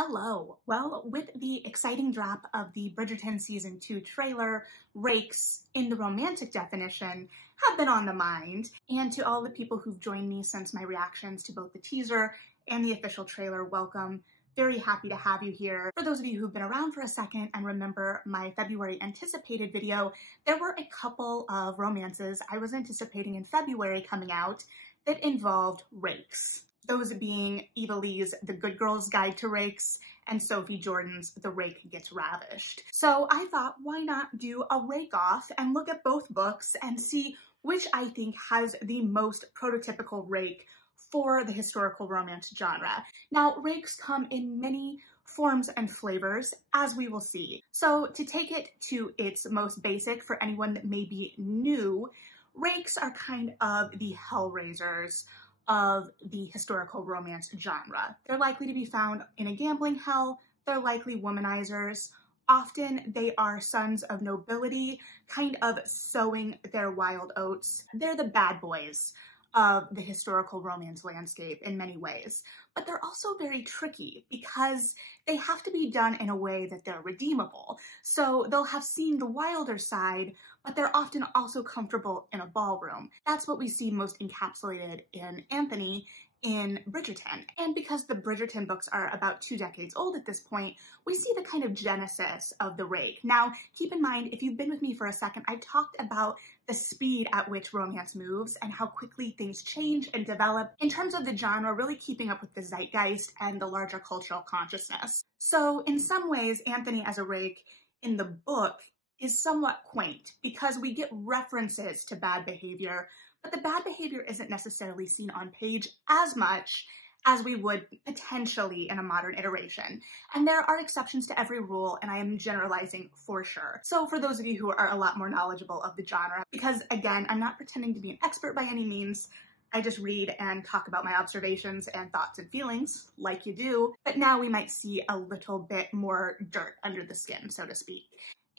Hello. Well, with the exciting drop of the Bridgerton Season 2 trailer, rakes, in the romantic definition, have been on the mind. And to all the people who've joined me since my reactions to both the teaser and the official trailer, welcome. Very happy to have you here. For those of you who've been around for a second and remember my February anticipated video, there were a couple of romances I was anticipating in February coming out that involved rakes. Those being Eva Leigh's The Good Girl's Guide to Rakes and Sophie Jordan's The Rake Gets Ravished. So I thought, why not do a rake off and look at both books and see which I think has the most prototypical rake for the historical romance genre. Now, rakes come in many forms and flavors, as we will see. So to take it to its most basic for anyone that may be new, rakes are kind of the hellraisers of the historical romance genre. They're likely to be found in a gambling hell. They're likely womanizers. Often they are sons of nobility, kind of sowing their wild oats. They're the bad boys of the historical romance landscape in many ways, but they're also very tricky because they have to be done in a way that they're redeemable. So they'll have seen the wilder side, but they're often also comfortable in a ballroom. That's what we see most encapsulated in Anthony in Bridgerton. And because the Bridgerton books are about 2 decades old at this point, we see the kind of genesis of the rake. Now, keep in mind, if you've been with me for a second, I've talked about the speed at which romance moves and how quickly things change and develop in terms of the genre really keeping up with the zeitgeist and the larger cultural consciousness. So in some ways, Anthony as a rake in the book is somewhat quaint because we get references to bad behavior, but the bad behavior isn't necessarily seen on page as much as we would potentially in a modern iteration. And there are exceptions to every rule, and I am generalizing for sure. So for those of you who are a lot more knowledgeable of the genre, because again, I'm not pretending to be an expert by any means, I just read and talk about my observations and thoughts and feelings, like you do, but now we might see a little bit more dirt under the skin, so to speak.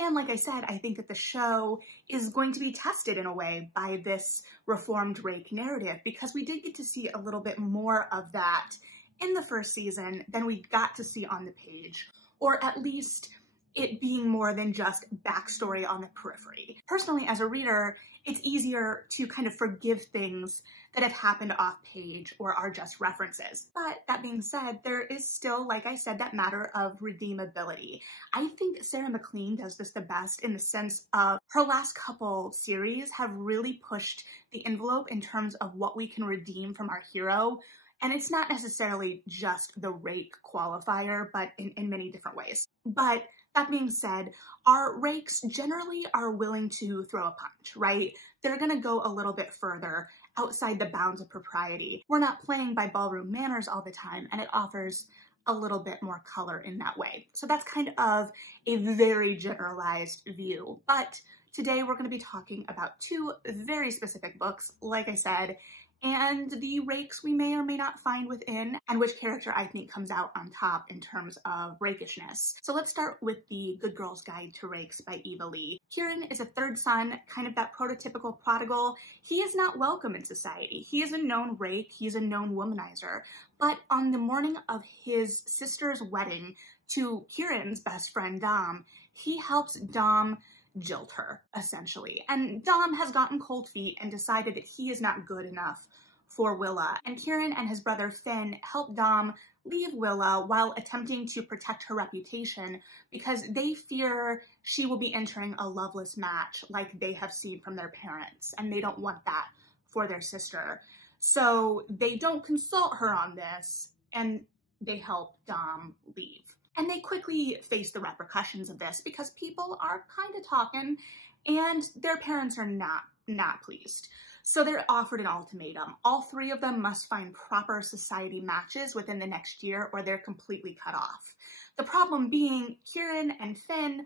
And like I said, I think that the show is going to be tested in a way by this reformed rake narrative because we did get to see a little bit more of that in the first season than we got to see on the page, or at least it being more than just backstory on the periphery. Personally, as a reader, it's easier to kind of forgive things that have happened off page or are just references. But that being said, there is still, like I said, that matter of redeemability. I think Sarah McLean does this the best in the sense of her last couple series have really pushed the envelope in terms of what we can redeem from our hero. And it's not necessarily just the rake qualifier, but in many different ways. But that being said, our rakes generally are willing to throw a punch, right? They're gonna go a little bit further outside the bounds of propriety. We're not playing by ballroom manners all the time, and it offers a little bit more color in that way. So that's kind of a very generalized view. But today we're gonna be talking about 2 very specific books, like I said, and the rakes we may or may not find within, and which character I think comes out on top in terms of rakishness. So let's start with The Good Girl's Guide to Rakes by Eva Leigh. Kieran is a 3rd son, kind of that prototypical prodigal. He is not welcome in society. He is a known rake, he's a known womanizer, but on the morning of his sister's wedding to Kieran's best friend Dom, he helps Dom jilt her, essentially. And Dom has gotten cold feet and decided that he is not good enough for Willa. And Kieran and his brother Finn help Dom leave Willa while attempting to protect her reputation because they fear she will be entering a loveless match like they have seen from their parents, and they don't want that for their sister. So they don't consult her on this, and they help Dom leave. And they quickly face the repercussions of this because people are kind of talking and their parents are not pleased. So they're offered an ultimatum. All 3 of them must find proper society matches within the next year or they're completely cut off. The problem being Kieran and Finn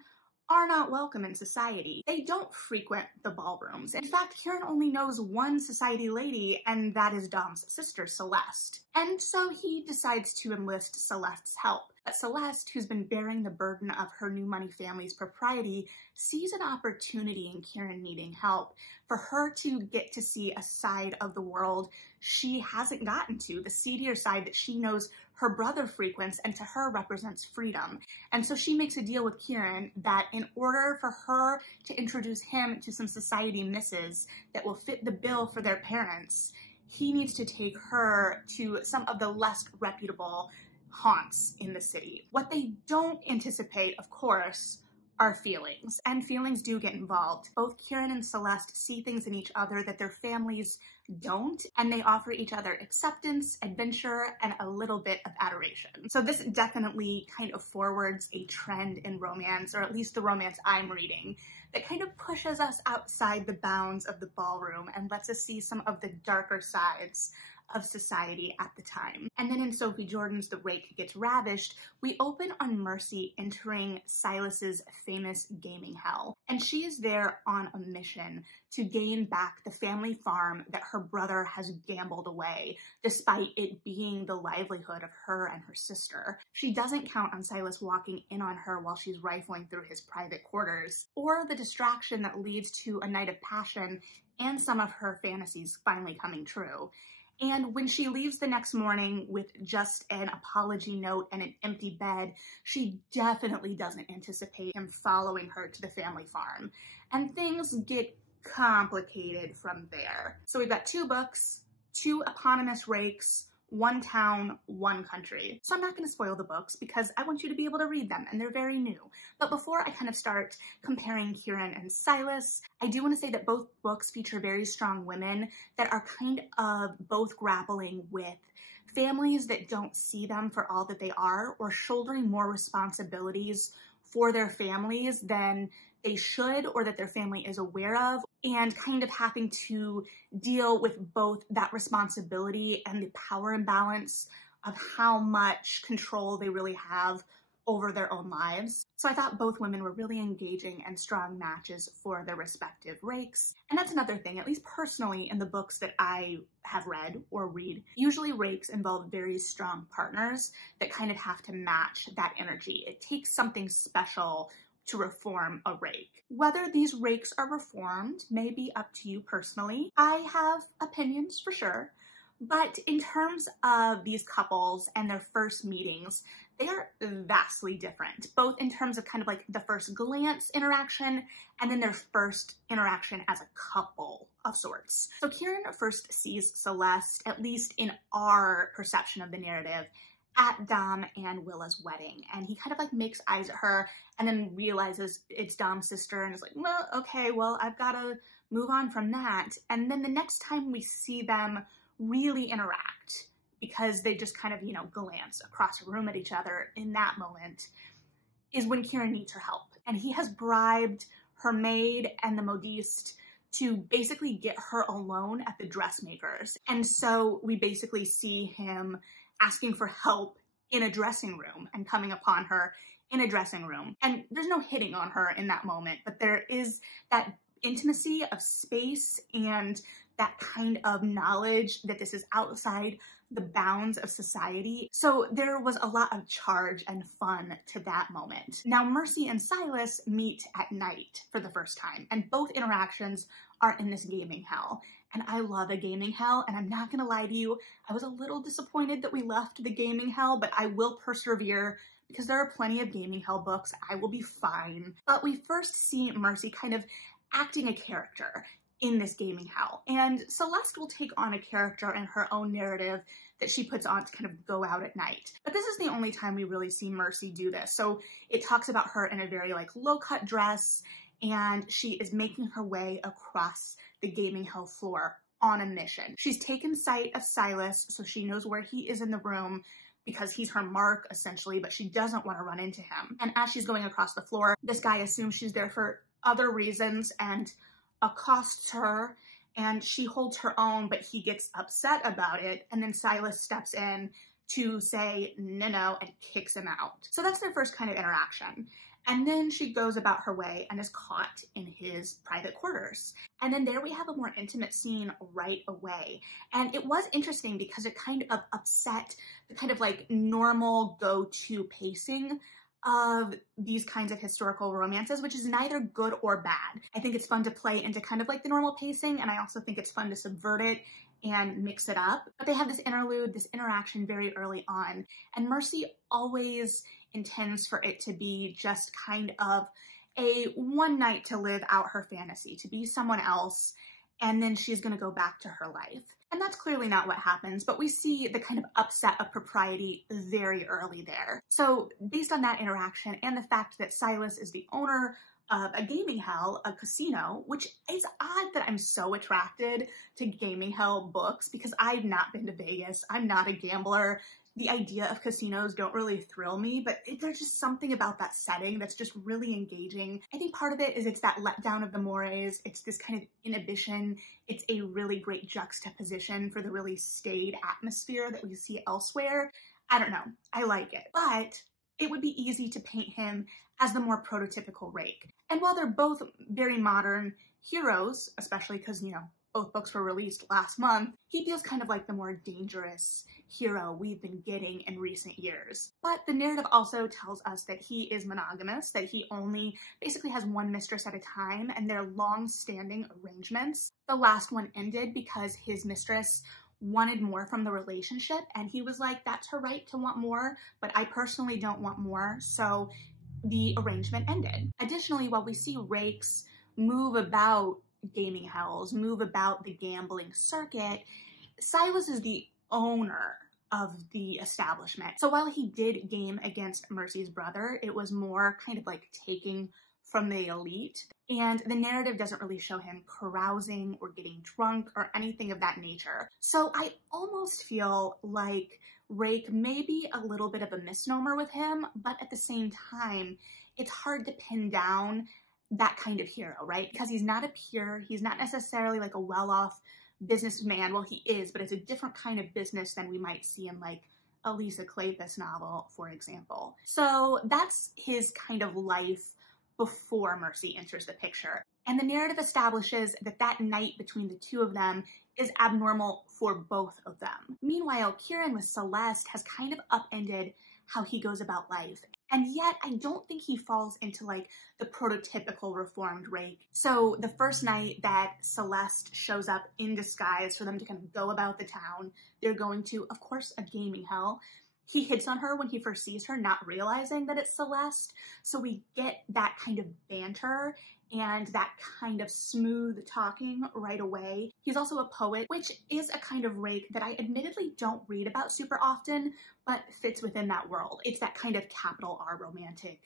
are not welcome in society. They don't frequent the ballrooms. In fact, Kieran only knows one society lady, and that is Dom's sister, Celeste. And so he decides to enlist Celeste's help. But Celeste, who's been bearing the burden of her new money family's propriety, sees an opportunity in Kieran needing help for her to get to see a side of the world she hasn't gotten to, the seedier side that she knows her brother frequents and to her represents freedom. And so she makes a deal with Kieran that in order for her to introduce him to some society misses that will fit the bill for their parents, he needs to take her to some of the less reputable haunts in the city. What they don't anticipate, of course, are feelings, and feelings do get involved. Both Kieran and Celeste see things in each other that their families don't, and they offer each other acceptance, adventure, and a little bit of adoration. So this definitely kind of forwards a trend in romance, or at least the romance I'm reading, that kind of pushes us outside the bounds of the ballroom and lets us see some of the darker sides of society at the time. And then in Sophie Jordan's The Rake Gets Ravished, we open on Mercy entering Silas's famous gaming hell. And she is there on a mission to gain back the family farm that her brother has gambled away, despite it being the livelihood of her and her sister. She doesn't count on Silas walking in on her while she's rifling through his private quarters, or the distraction that leads to a night of passion and some of her fantasies finally coming true. And when she leaves the next morning with just an apology note and an empty bed, she definitely doesn't anticipate him following her to the family farm. And things get complicated from there. So we've got 2 books, 2 eponymous rakes, 1 town, 1 country. So I'm not going to spoil the books because I want you to be able to read them and they're very new. But before I kind of start comparing Kieran and Silas, I do want to say that both books feature very strong women that are kind of both grappling with families that don't see them for all that they are, or shouldering more responsibilities for their families than they should or that their family is aware of, and kind of having to deal with both that responsibility and the power imbalance of how much control they really have over their own lives. So I thought both women were really engaging and strong matches for their respective rakes. And that's another thing, at least personally in the books that I have read or read, usually rakes involve very strong partners that kind of have to match that energy. It takes something special to reform a rake. Whether these rakes are reformed may be up to you personally. I have opinions for sure, but in terms of these couples and their first meetings, they are vastly different, both in terms of kind of like the first glance interaction and then their first interaction as a couple of sorts. So Kieran first sees Celeste, at least in our perception of the narrative, at Dom and Willa's wedding, and he kind of like makes eyes at her and then realizes it's Dom's sister and is like, well, okay, well, I've got to move on from that. And then the next time we see them really interact, because they just kind of, you know, glance across a room at each other in that moment, is when Kieran needs her help. And he has bribed her maid and the modiste to basically get her alone at the dressmakers. And so we basically see him asking for help in a dressing room and coming upon her in a dressing room. And there's no hitting on her in that moment, but there is that intimacy of space and that kind of knowledge that this is outside the bounds of society. So there was a lot of charge and fun to that moment. Now Mercy and Silas meet at night for the first time, and both interactions are in this gaming hell. And I love a gaming hell, and I'm not gonna lie to you, I was a little disappointed that we left the gaming hell, but I will persevere because there are plenty of gaming hell books. I will be fine. But we first see Mercy kind of acting a character in this gaming hell, and Celeste will take on a character in her own narrative that she puts on to kind of go out at night. But this is the only time we really see Mercy do this. So it talks about her in a very like low-cut dress, and she is making her way across the gaming hell floor on a mission. She's taken sight of Silas, so she knows where he is in the room because he's her mark essentially, but she doesn't want to run into him. And as she's going across the floor, this guy assumes she's there for other reasons and accosts her, and she holds her own, but he gets upset about it, and then Silas steps in to say no and kicks him out. So that's their first kind of interaction. And then she goes about her way and is caught in his private quarters. And then there we have a more intimate scene right away. And it was interesting because it kind of upset the kind of like normal go-to pacing of these kinds of historical romances, which is neither good or bad. I think it's fun to play into kind of like the normal pacing, and I also think it's fun to subvert it and mix it up. But they have this interlude, this interaction very early on, and Mercy always intends for it to be just kind of a one night to live out her fantasy, to be someone else, and then she's gonna go back to her life. And that's clearly not what happens, but we see the kind of upset of propriety very early there. So based on that interaction and the fact that Silas is the owner of a gaming hell, a casino, which is odd that I'm so attracted to gaming hell books because I've not been to Vegas. I'm not a gambler. The idea of casinos don't really thrill me, but there's just something about that setting that's just really engaging. I think part of it is it's that letdown of the mores. It's this kind of inhibition. It's a really great juxtaposition for the really staid atmosphere that we see elsewhere. I don't know. I like it. But it would be easy to paint him as the more prototypical Rake. And while they're both very modern heroes, especially because, you know, both books were released last month, he feels kind of like the more dangerous hero we've been getting in recent years. But the narrative also tells us that he is monogamous, that he only basically has one mistress at a time, and they're long-standing arrangements. The last one ended because his mistress wanted more from the relationship, and he was like, that's her right to want more, but I personally don't want more, so the arrangement ended. Additionally, while we see Rakes move about gaming hells, move about the gambling circuit, Silas is the owner of the establishment. So while he did game against Mercy's brother, it was more kind of like taking from the elite, and the narrative doesn't really show him carousing or getting drunk or anything of that nature. So I almost feel like Rake may be a little bit of a misnomer with him, but at the same time, it's hard to pin down that kind of hero, right? Because he's not a peer, he's not necessarily like a well-off businessman. Well, he is, but it's a different kind of business than we might see in like a Lisa Kleypas novel, for example. So that's his kind of life before Mercy enters the picture. And the narrative establishes that that night between the two of them is abnormal for both of them. Meanwhile, Kieran with Celeste has kind of upended how he goes about life. And yet, I don't think he falls into like the prototypical reformed Rake. So the first night that Celeste shows up in disguise for them to kind of go about the town, they're going to, of course, a gaming hell. He hits on her when he first sees her, not realizing that it's Celeste. So we get that kind of banter and that kind of smooth talking right away. He's also a poet, which is a kind of Rake that I admittedly don't read about super often, but fits within that world. It's that kind of capital R romantic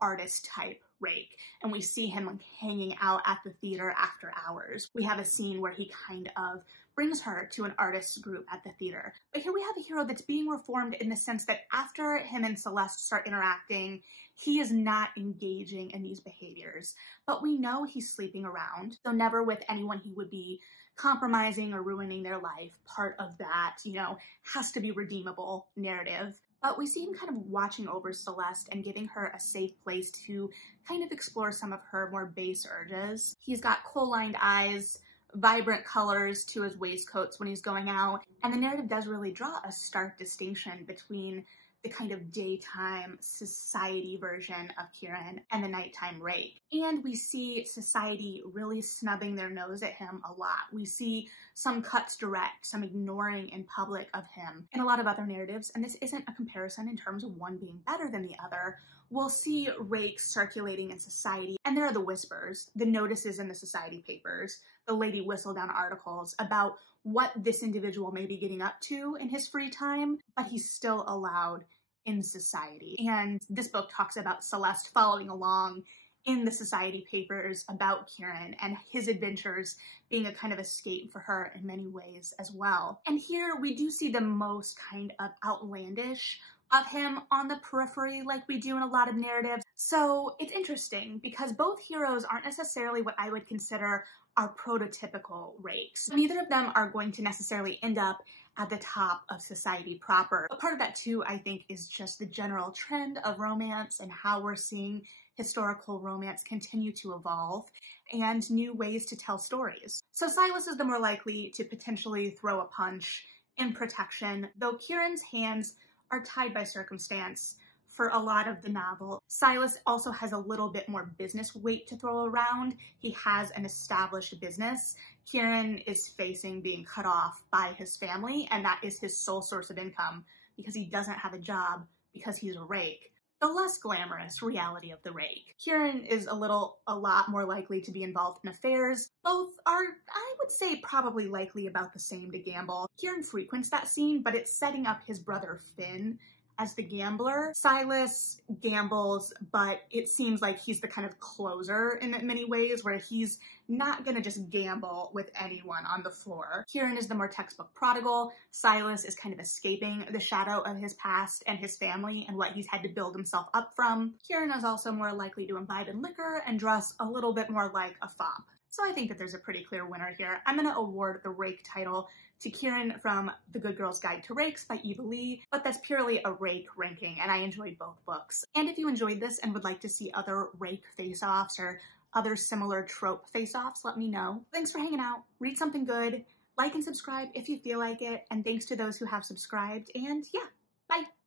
artist type Rake. And we see him like hanging out at the theater after hours. We have a scene where he kind of brings her to an artist's group at the theater. But here we have a hero that's being reformed in the sense that after him and Celeste start interacting, he is not engaging in these behaviors. But we know he's sleeping around, though never with anyone he would be compromising or ruining their life. Part of that, you know, has to be redeemable narrative. But we see him kind of watching over Celeste and giving her a safe place to kind of explore some of her more base urges. He's got coal-lined eyes, vibrant colors to his waistcoats when he's going out, and the narrative does really draw a stark distinction between the kind of daytime society version of Kieran and the nighttime Rake. And we see society really snubbing their nose at him a lot. We see some cuts direct, some ignoring in public of him, and a lot of other narratives, and this isn't a comparison in terms of one being better than the other. We'll see Rakes circulating in society, and there are the whispers, the notices in the society papers, the Lady Whistledown articles about what this individual may be getting up to in his free time, but he's still allowed in society. And this book talks about Celeste following along in the society papers about Kieran and his adventures being a kind of escape for her in many ways as well. And here we do see the most kind of outlandish of him on the periphery like we do in a lot of narratives. So it's interesting because both heroes aren't necessarily what I would consider our prototypical Rakes. Neither of them are going to necessarily end up at the top of society proper. But part of that too, I think, is just the general trend of romance and how we're seeing historical romance continue to evolve and new ways to tell stories. So Silas is the more likely to potentially throw a punch in protection, though Kieran's hands are tied by circumstance for a lot of the novel. Silas also has a little bit more business weight to throw around. He has an established business. Kieran is facing being cut off by his family, and that is his sole source of income because he doesn't have a job because he's a rake. The less glamorous reality of the rake. Kieran is a lot more likely to be involved in affairs. Both are, I would say, probably likely about the same to gamble. Kieran frequents that scene, but it's setting up his brother Finn as the gambler. Silas gambles, but it seems like he's the kind of closer in many ways, where he's not gonna just gamble with anyone on the floor. Kieran is the more textbook prodigal. Silas is kind of escaping the shadow of his past and his family and what he's had to build himself up from. Kieran is also more likely to imbibe in liquor and dress a little bit more like a fop. So I think that there's a pretty clear winner here. I'm gonna award the Rake title to Kieran from The Good Girl's Guide to Rakes by Eva Lee, but that's purely a Rake ranking, and I enjoyed both books. And if you enjoyed this and would like to see other Rake face-offs or other similar trope face-offs, let me know. Thanks for hanging out. Read something good. Like and subscribe if you feel like it, and thanks to those who have subscribed, and yeah, bye!